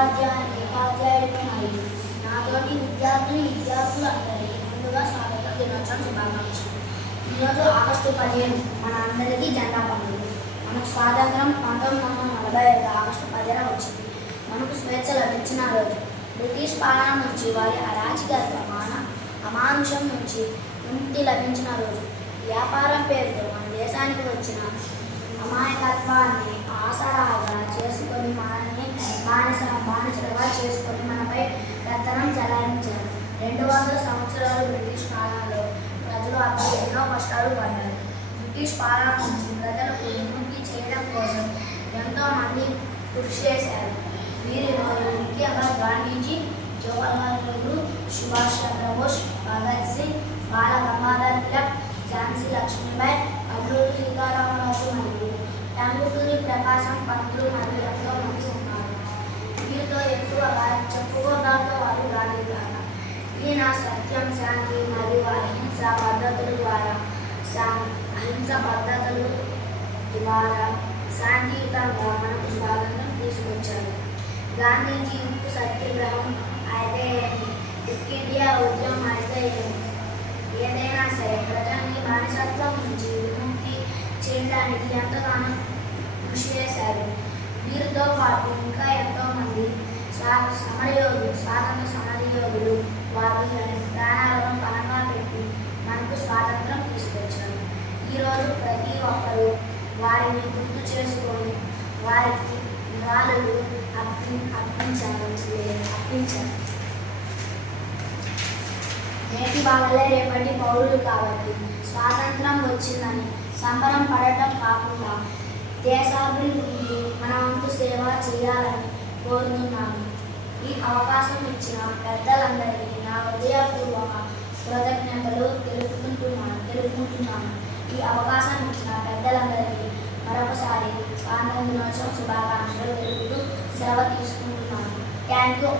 ఉపాధ్యాయులు మరియు నాతోటి విద్యార్థులందరికీ ముందుగా స్వాగత దినోత్సవం శుభాకాంక్షలు. ఈరోజు ఆగస్టు 15 మన అందరికీ జెండా పండుగ. మనకు స్వాతంత్రం 1945 ఆగస్టు 10 వచ్చింది. మనకు స్వేచ్ఛ లభించిన రోజు. బ్రిటిష్ పాలన నుంచి వారి అరాచకత్వ అమానుషం నుంచి విముక్తి లభించిన రోజు. వ్యాపారం పేరుతో మన దేశానికి వచ్చిన అమాయకత్వాన్ని ఆసరాగా చేసుకొని మనల్ని బానిసలుగా చేసుకొని మనపై పెత్తనం చెలాయించారు. 200 సంవత్సరాలు బ్రిటిష్ పాలనలో ప్రజలు అప్పుడు ఎన్నో కష్టాలు పడ్డారు. బ్రిటిష్ పాలన నుంచి ప్రజలకు విముక్తి చేయడం కోసం ఎంతోమంది కృషి చేశారు. వీరిలో ముఖ్యంగా గాంధీజీ, జవహర్లాల్ నెహ్రూ, సుభాష్ చంద్రబోస్, భగత్ సింగ్, బాల గంగాధర్ తిలక్, ఝాన్సీ లక్ష్మీబాయి, అల్లూరి సీతారామరాజు మరియు టంగుటూరి ప్రకాశం పంతులు మరియు ఎంతో మంది ఉన్నారు. వీరితో ఎక్కువగా చెప్పుకోదగ్గ వారు గాంధీ గారు. ఈయన సత్యం, శాంతి మరియు అహింస పద్ధతుల ద్వారా శాంతియుతంగా మనకు స్వాతంత్రం తీసుకొచ్చారు. గాంధీజీ ఉప్పు సత్యాగ్రహం అయితే క్విట్ ఇండియా ఉద్యమం అయితే ఏదైనా సరే ప్రజల్ని బానిసత్వం నుంచి విముక్తి చేయడానికి ఎంతగానో కృషి చేశారు. వీరితో పాటు ఇంకా ఎంతోమంది స్వాతంత్ర సమరయోధులు వారి ప్రాణాలను పణంగా పెట్టి మనకు స్వాతంత్రం తీసుకొచ్చారు. ఈరోజు ప్రతి ఒక్కరూ వారిని గుర్తు చేసుకొని వారికి నివాళులు అర్పించారు. నేటి వాళ్ళే రేపటి పౌరులు కాబట్టి స్వాతంత్రం వచ్చిందని సంబరం పడటం కాకుండా దేశాభివృద్ధికి మన వంతు సేవ చేయాలని కోరుతున్నాను. ఈ అవకాశం ఇచ్చిన పెద్దలందరికీ నా హృదయపూర్వక కృతజ్ఞతలు తెలుపుకుంటున్నాను. ఈ అవకాశం ఇచ్చిన పెద్దలందరికీ మరొకసారి స్వాతంత్ర దినోత్సవం శుభాకాంక్షలు తెలుపుతూ సెలవు తీసుకుంటున్నాను. Thank you.